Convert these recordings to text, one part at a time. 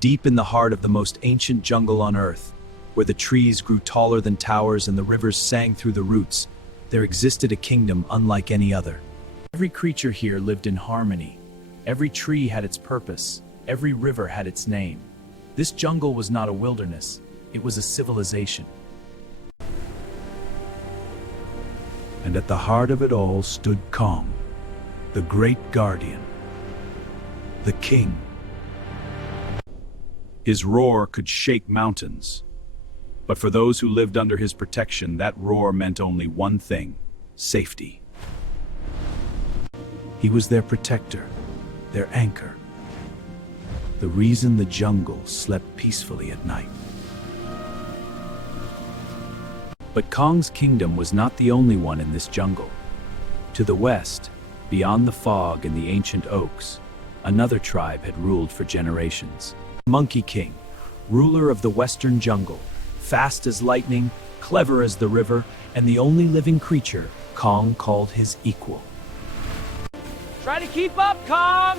Deep in the heart of the most ancient jungle on Earth, where the trees grew taller than towers and the rivers sang through the roots, there existed a kingdom unlike any other. Every creature here lived in harmony. Every tree had its purpose. Every river had its name. This jungle was not a wilderness. It was a civilization. And at the heart of it all stood Kong, the great guardian, the king. His roar could shake mountains. But for those who lived under his protection, that roar meant only one thing: safety. He was their protector, their anchor, the reason the jungle slept peacefully at night. But Kong's kingdom was not the only one in this jungle. To the west, beyond the fog and the ancient oaks, another tribe had ruled for generations. Monkey King, ruler of the western jungle, fast as lightning, clever as the river, and the only living creature Kong called his equal. Try to keep up, Kong!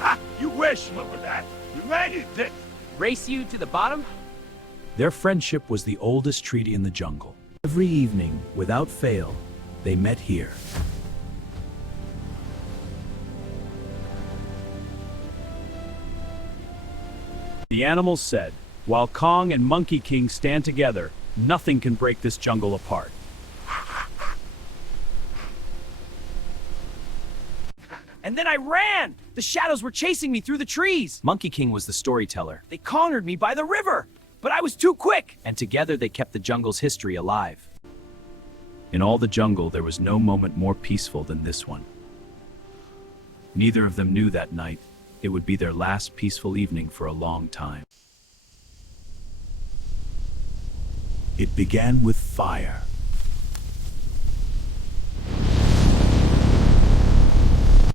Ha! You wish, look at that! You made it! Race you to the bottom? Their friendship was the oldest treaty in the jungle. Every evening, without fail, they met here. The animals said, "While Kong and Monkey King stand together, nothing can break this jungle apart." And then I ran! The shadows were chasing me through the trees! Monkey King was the storyteller, They cornered me by the river! But I was too quick! and together they kept the jungle's history alive. In all the jungle, there was no moment more peaceful than this one. Neither of them knew that night it would be their last peaceful evening for a long time. It began with fire.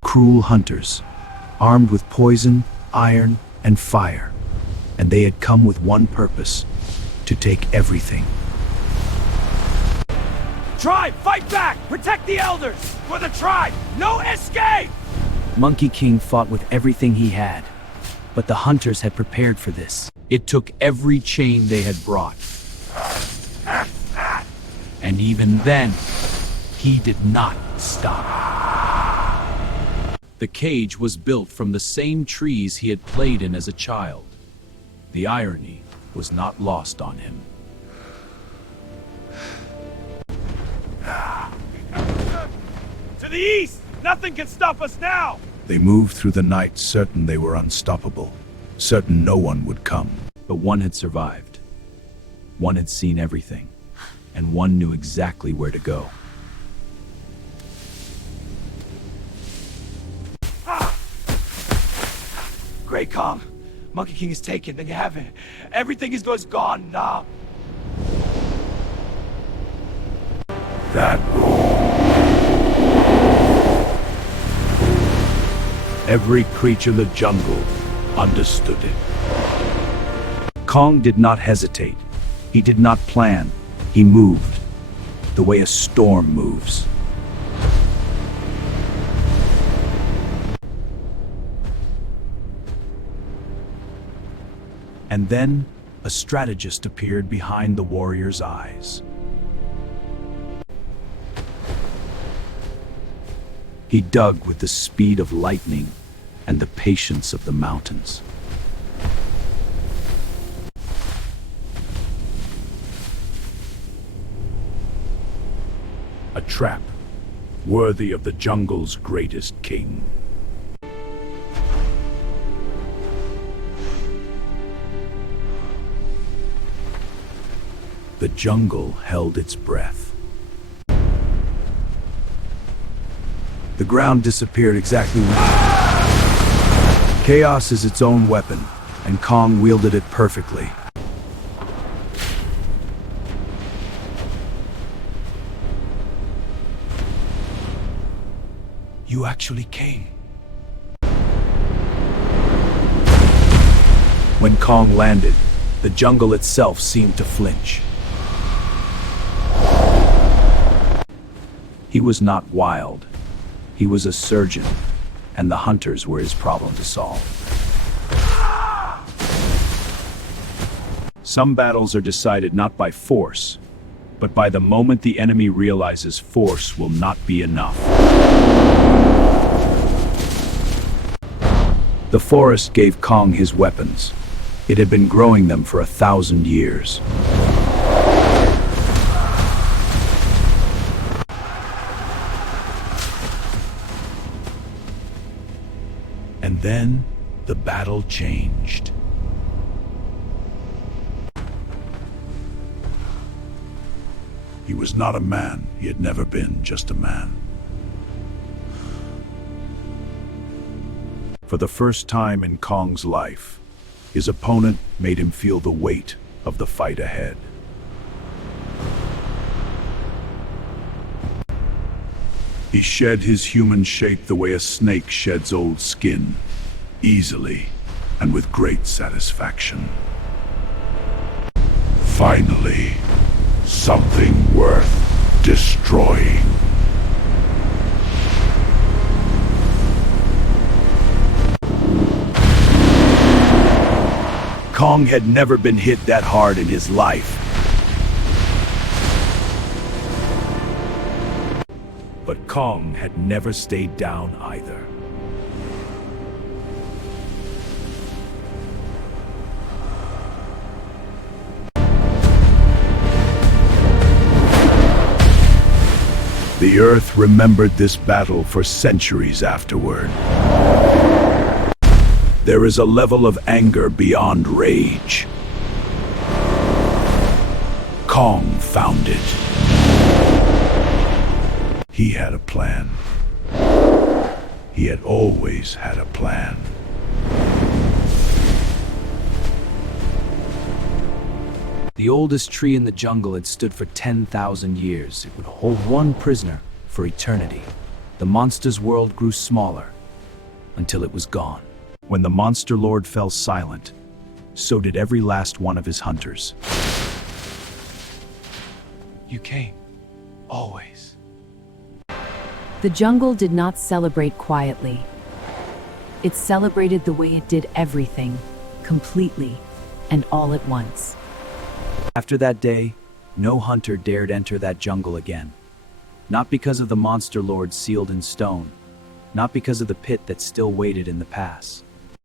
Cruel hunters, armed with poison, iron, and fire. And they had come with one purpose: to take everything. Tribe, fight back! Protect the elders! For the tribe! No escape! Monkey King fought with everything he had, but the hunters had prepared for this. It took every chain they had brought. And even then, he did not stop. The cage was built from the same trees he had played in as a child. The irony was not lost on him. To the east! Nothing can stop us now! They moved through the night, certain they were unstoppable, certain no one would come. But one had survived. One had seen everything, and one knew exactly where to go. Great Kong! Monkey King is taken, they have it. Everything is gone now. That every creature in the jungle understood it. Kong did not hesitate. He did not plan. He moved, the way a storm moves. And then, a strategist appeared behind the warrior's eyes. He dug with the speed of lightning and the patience of the mountains. A trap, worthy of the jungle's greatest king. The jungle held its breath. The ground disappeared exactly when... Chaos is its own weapon, and Kong wielded it perfectly. You actually came. When Kong landed, the jungle itself seemed to flinch. He was not wild. He was a surgeon, and the hunters were his problem to solve. Some battles are decided not by force, but by the moment the enemy realizes force will not be enough. The forest gave Kong his weapons. It had been growing them for 1,000 years. And then the battle changed. He was not a man. He had never been just a man. For the first time in Kong's life, his opponent made him feel the weight of the fight ahead. He shed his human shape the way a snake sheds old skin, easily and with great satisfaction. Finally, something worth destroying. Kong had never been hit that hard in his life. But Kong had never stayed down either. The Earth remembered this battle for centuries afterward. There is a level of anger beyond rage. Kong found it. He had a plan. He had always had a plan. The oldest tree in the jungle had stood for 10,000 years. It would hold one prisoner for eternity. The monster's world grew smaller until it was gone. When the Monster Lord fell silent, so did every last one of his hunters. You came. Always. The jungle did not celebrate quietly. It celebrated the way it did everything, completely, and all at once. After that day, no hunter dared enter that jungle again. Not because of the Monster Lord sealed in stone, not because of the pit that still waited in the pass.